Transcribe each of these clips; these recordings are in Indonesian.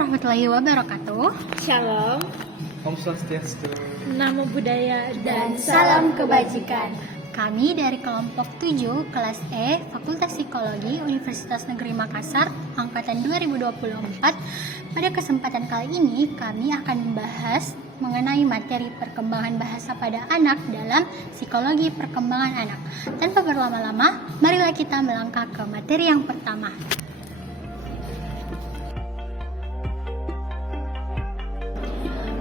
warahmatullahi wabarakatuh. Shalom, Om Swastiastu. Namo Buddhaya, Dan salam kebajikan. Kami dari kelompok 7 kelas E Fakultas Psikologi Universitas Negeri Makassar angkatan 2024. Pada kesempatan kali ini kami akan membahas mengenai materi perkembangan bahasa pada anak dalam psikologi perkembangan anak. Tanpa berlama-lama, marilah kita melangkah ke materi yang pertama.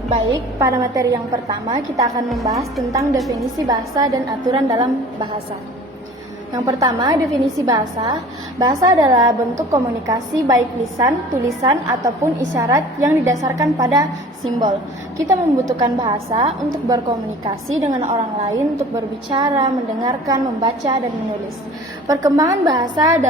Baik, pada materi yang pertama kita akan membahas tentang definisi bahasa dan aturan dalam bahasa. Yang pertama, definisi bahasa. Bahasa adalah bentuk komunikasi baik lisan, tulisan, ataupun isyarat yang didasarkan pada simbol. Kita membutuhkan bahasa untuk berkomunikasi dengan orang lain, untuk berbicara, mendengarkan, membaca, dan menulis. Perkembangan bahasa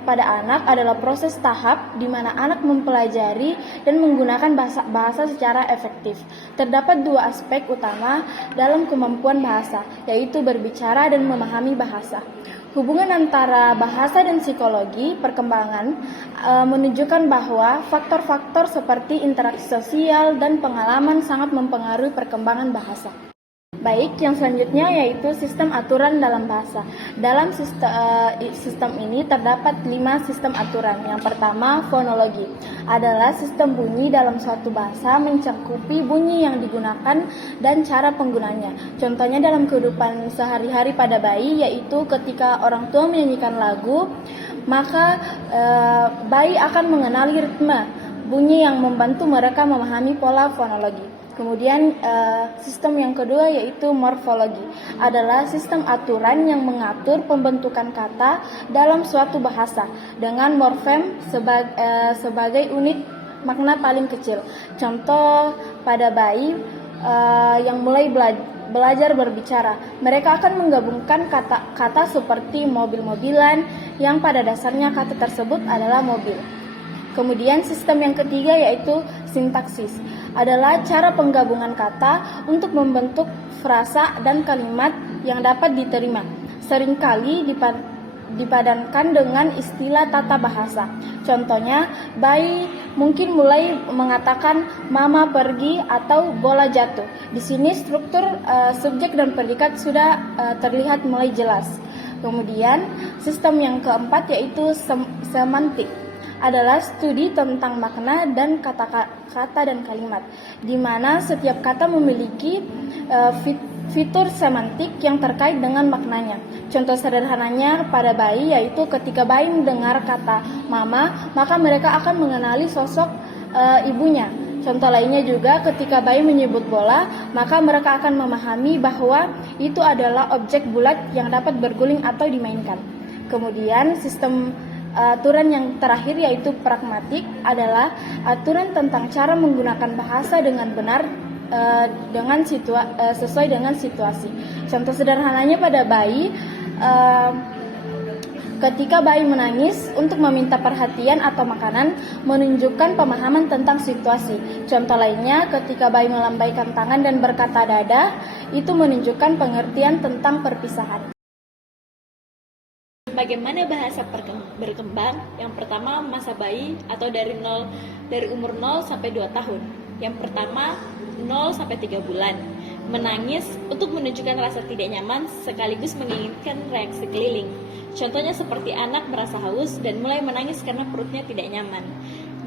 pada anak adalah proses tahap di mana anak mempelajari dan menggunakan bahasa secara efektif. Terdapat dua aspek utama dalam kemampuan bahasa, yaitu berbicara dan memahami bahasa. Hubungan antara bahasa dan psikologi perkembangan menunjukkan bahwa faktor-faktor seperti interaksi sosial dan pengalaman sangat mempengaruhi perkembangan bahasa. Baik, yang selanjutnya yaitu sistem aturan dalam bahasa. Dalam sistem ini terdapat 5 sistem aturan. Yang pertama, fonologi adalah sistem bunyi dalam suatu bahasa mencakupi bunyi yang digunakan dan cara penggunanya. Contohnya dalam kehidupan sehari-hari pada bayi, yaitu ketika orang tua menyanyikan lagu, maka bayi akan mengenali ritme bunyi yang membantu mereka memahami pola fonologi. Kemudian sistem yang kedua yaitu morfologi adalah sistem aturan yang mengatur pembentukan kata dalam suatu bahasa dengan morfem sebagai unit makna paling kecil. Contoh pada bayi yang mulai belajar berbicara, mereka akan menggabungkan kata-kata seperti mobil-mobilan yang pada dasarnya kata tersebut adalah mobil. Kemudian sistem yang ketiga yaitu sintaksis adalah cara penggabungan kata untuk membentuk frasa dan kalimat yang dapat diterima. Seringkali dipadankan dengan istilah tata bahasa. Contohnya, bayi mungkin mulai mengatakan mama pergi atau bola jatuh. Di sini struktur subjek dan predikat sudah terlihat mulai jelas. Kemudian sistem yang keempat yaitu semantik adalah studi tentang makna dan kata-kata dan kalimat, di mana setiap kata memiliki fitur semantik yang terkait dengan maknanya. Contoh sederhananya pada bayi yaitu ketika bayi mendengar kata mama, maka mereka akan mengenali sosok ibunya. Contoh lainnya juga ketika bayi menyebut bola, maka mereka akan memahami bahwa itu adalah objek bulat yang dapat berguling atau dimainkan. Kemudian sistem aturan yang terakhir yaitu pragmatik adalah aturan tentang cara menggunakan bahasa dengan benar sesuai dengan situasi. Contoh sederhananya pada bayi, ketika bayi menangis untuk meminta perhatian atau makanan menunjukkan pemahaman tentang situasi. Contoh lainnya ketika bayi melambaikan tangan dan berkata dada, itu menunjukkan pengertian tentang perpisahan. Bagaimana bahasa berkembang? Yang pertama, masa bayi atau dari umur 0 sampai 2 tahun. Yang pertama, 0 sampai 3 bulan. Menangis untuk menunjukkan rasa tidak nyaman sekaligus menginginkan reaksi keliling. Contohnya seperti anak merasa haus dan mulai menangis karena perutnya tidak nyaman.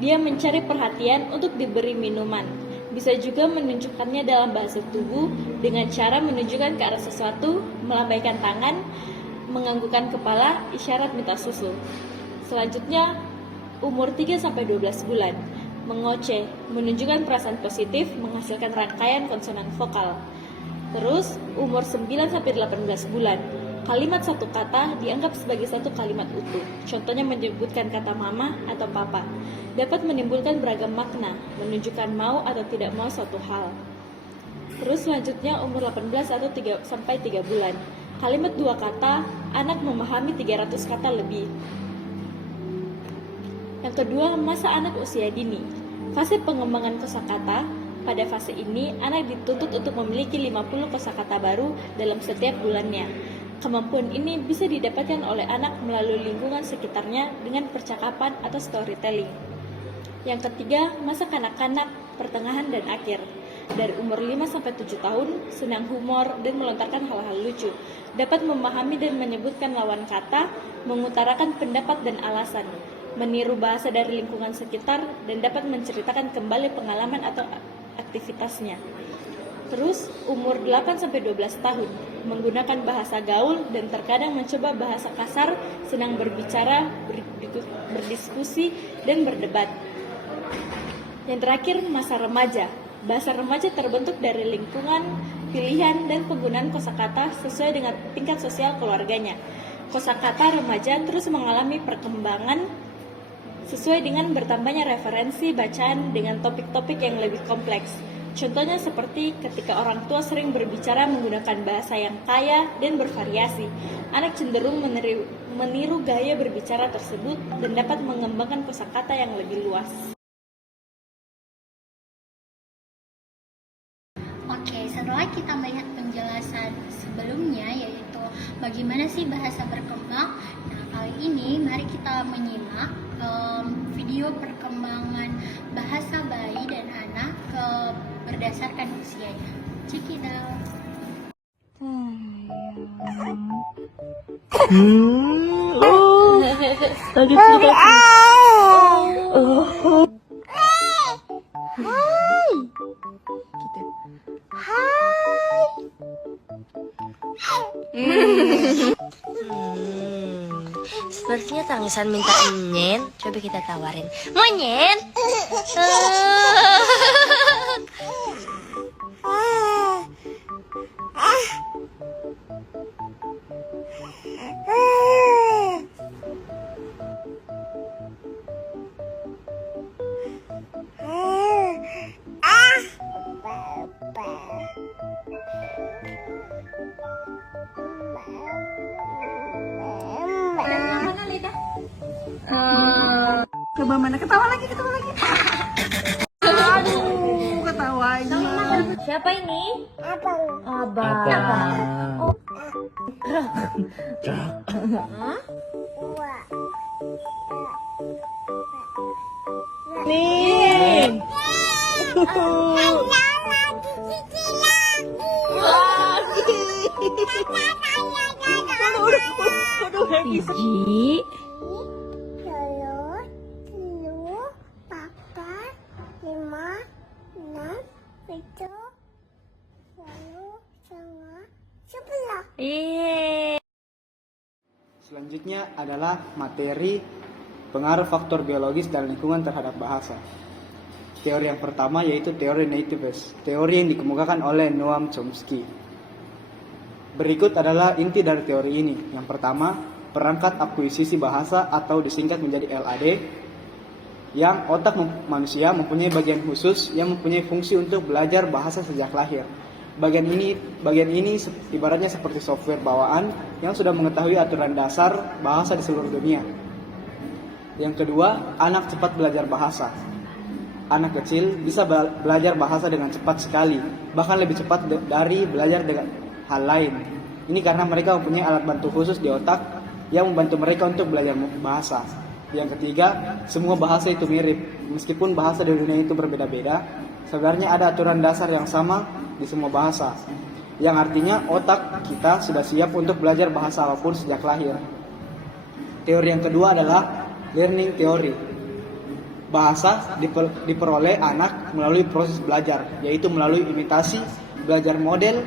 Dia mencari perhatian untuk diberi minuman. Bisa juga menunjukkannya dalam bahasa tubuh dengan cara menunjukkan ke arah sesuatu, melambaikan tangan, menganggukkan kepala, isyarat minta susu. Selanjutnya, umur 3-12 bulan. Mengoceh, menunjukkan perasaan positif, menghasilkan rangkaian konsonan vokal. Terus, umur 9-18 bulan. Kalimat satu kata dianggap sebagai satu kalimat utuh. Contohnya menyebutkan kata mama atau papa. Dapat menimbulkan beragam makna, menunjukkan mau atau tidak mau suatu hal. Terus selanjutnya umur 18 atau 3 bulan. Kalimat 2 kata, anak memahami 300 kata lebih. Yang kedua, masa anak usia dini. Fase pengembangan kosakata. Pada fase ini, anak dituntut untuk memiliki 50 kosakata baru dalam setiap bulannya. Kemampuan ini bisa didapatkan oleh anak melalui lingkungan sekitarnya dengan percakapan atau storytelling. Yang ketiga, masa kanak-kanak, pertengahan dan akhir. Dari umur 5 sampai 7 tahun, senang humor dan melontarkan hal-hal lucu. Dapat memahami dan menyebutkan lawan kata, mengutarakan pendapat dan alasan, meniru bahasa dari lingkungan sekitar, dan dapat menceritakan kembali pengalaman atau aktivitasnya. Terus, umur 8 sampai 12 tahun, menggunakan bahasa gaul dan terkadang mencoba bahasa kasar, senang berbicara, berdiskusi, dan berdebat. Yang terakhir, masa remaja. Bahasa remaja terbentuk dari lingkungan, pilihan, dan penggunaan kosakata sesuai dengan tingkat sosial keluarganya. Kosakata remaja terus mengalami perkembangan sesuai dengan bertambahnya referensi bacaan dengan topik-topik yang lebih kompleks. Contohnya seperti ketika orang tua sering berbicara menggunakan bahasa yang kaya dan bervariasi, anak cenderung meniru gaya berbicara tersebut dan dapat mengembangkan kosakata yang lebih luas. Oke, setelah kita melihat penjelasan sebelumnya, yaitu bagaimana sih bahasa berkembang. Nah, kali ini mari kita menyimak video perkembangan bahasa bayi dan anak berdasarkan usianya. Check it out. Sepertinya tangisan minta nyen. Coba kita tawarin. Mau nyen? Coba mana ketawa lagi. Aduh, ketawanya. Siapa ini? Abang. Nih. Biji. Selanjutnya adalah materi pengaruh faktor biologis dan lingkungan terhadap bahasa. Teori yang pertama yaitu teori natives, teori yang dikemukakan oleh Noam Chomsky. Berikut adalah inti dari teori ini. Yang pertama, perangkat akuisisi bahasa atau disingkat menjadi LAD, yang otak manusia mempunyai bagian khusus yang mempunyai fungsi untuk belajar bahasa sejak lahir. Bagian ini ibaratnya seperti software bawaan yang sudah mengetahui aturan dasar bahasa di seluruh dunia. Yang kedua, anak cepat belajar bahasa. Anak kecil bisa belajar bahasa dengan cepat sekali, bahkan lebih cepat dari belajar dengan hal lain. Ini karena mereka mempunyai alat bantu khusus di otak yang membantu mereka untuk belajar bahasa. Yang ketiga, semua bahasa itu mirip. Meskipun bahasa di dunia itu berbeda-beda, sebenarnya ada aturan dasar yang sama di semua bahasa, yang artinya otak kita sudah siap untuk belajar bahasa apapun sejak lahir. Teori yang kedua adalah learning theory. Bahasa diperoleh anak melalui proses belajar, yaitu melalui imitasi, belajar model,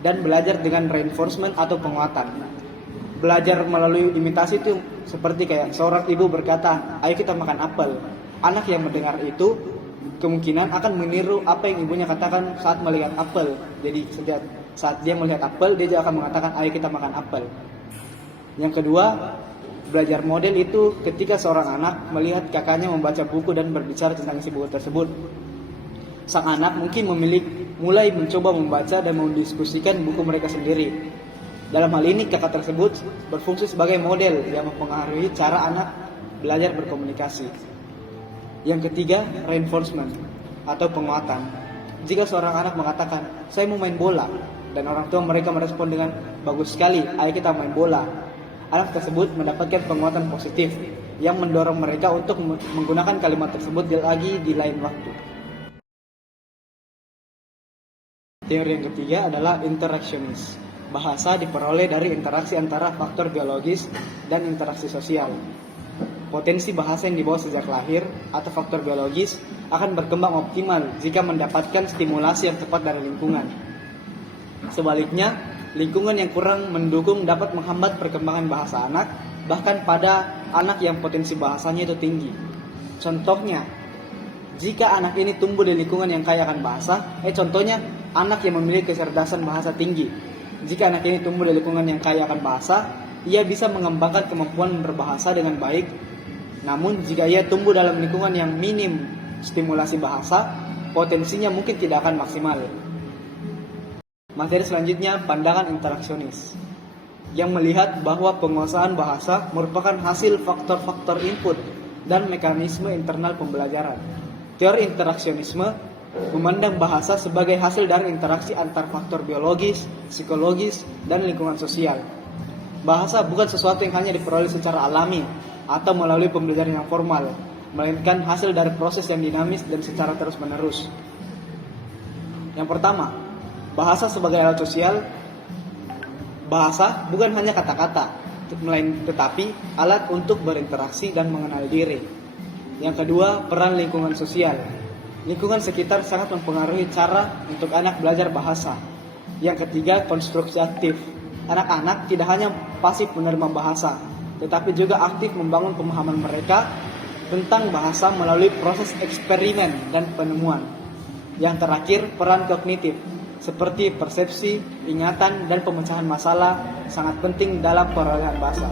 dan belajar dengan reinforcement atau penguatan. Belajar melalui imitasi itu seperti kayak seorang ibu berkata, ayo kita makan apel. Anak yang mendengar itu kemungkinan akan meniru apa yang ibunya katakan saat melihat apel. Jadi saat dia melihat apel, dia juga akan mengatakan, ayo kita makan apel. Yang kedua, belajar model itu ketika seorang anak melihat kakaknya membaca buku dan berbicara tentang isi buku tersebut. Sang anak mungkin mulai mencoba membaca dan mendiskusikan buku mereka sendiri. Dalam hal ini, kakak tersebut berfungsi sebagai model yang mempengaruhi cara anak belajar berkomunikasi. Yang ketiga, reinforcement atau penguatan. Jika seorang anak mengatakan, saya mau main bola, dan orang tua mereka merespon dengan, bagus sekali, ayo kita main bola. Anak tersebut mendapatkan penguatan positif. yang mendorong mereka untuk menggunakan kalimat tersebut lagi di lain waktu. Teori yang ketiga adalah interaksionis. Bahasa diperoleh dari interaksi antara faktor biologis dan interaksi sosial. Potensi bahasa yang dibawa sejak lahir atau faktor biologis akan berkembang optimal jika mendapatkan stimulasi yang tepat dari lingkungan. Sebaliknya, lingkungan yang kurang mendukung dapat menghambat perkembangan bahasa anak, bahkan pada anak yang potensi bahasanya itu tinggi. Contohnya, jika anak ini tumbuh di lingkungan yang kaya akan bahasa, contohnya anak yang memiliki kecerdasan bahasa tinggi. Jika anak ini tumbuh di lingkungan yang kaya akan bahasa, ia bisa mengembangkan kemampuan berbahasa dengan baik. Namun, jika ia tumbuh dalam lingkungan yang minim stimulasi bahasa, potensinya mungkin tidak akan maksimal. Materi selanjutnya, pandangan interaksionis, yang melihat bahwa penguasaan bahasa merupakan hasil faktor-faktor input dan mekanisme internal pembelajaran. Teori interaksionisme memandang bahasa sebagai hasil dari interaksi antar faktor biologis, psikologis, dan lingkungan sosial. Bahasa bukan sesuatu yang hanya diperoleh secara alami atau melalui pembelajaran yang formal, melainkan hasil dari proses yang dinamis dan secara terus-menerus. Yang pertama, bahasa sebagai alat sosial. Bahasa bukan hanya kata-kata, tetapi alat untuk berinteraksi dan mengenal diri. Yang kedua, peran lingkungan sosial. Lingkungan sekitar sangat mempengaruhi cara untuk anak belajar bahasa. Yang ketiga, konstruksi aktif. Anak-anak tidak hanya pasif menerima bahasa, tetapi juga aktif membangun pemahaman mereka tentang bahasa melalui proses eksperimen dan penemuan. Yang terakhir, peran kognitif, seperti persepsi, ingatan, dan pemecahan masalah sangat penting dalam perolehan bahasa.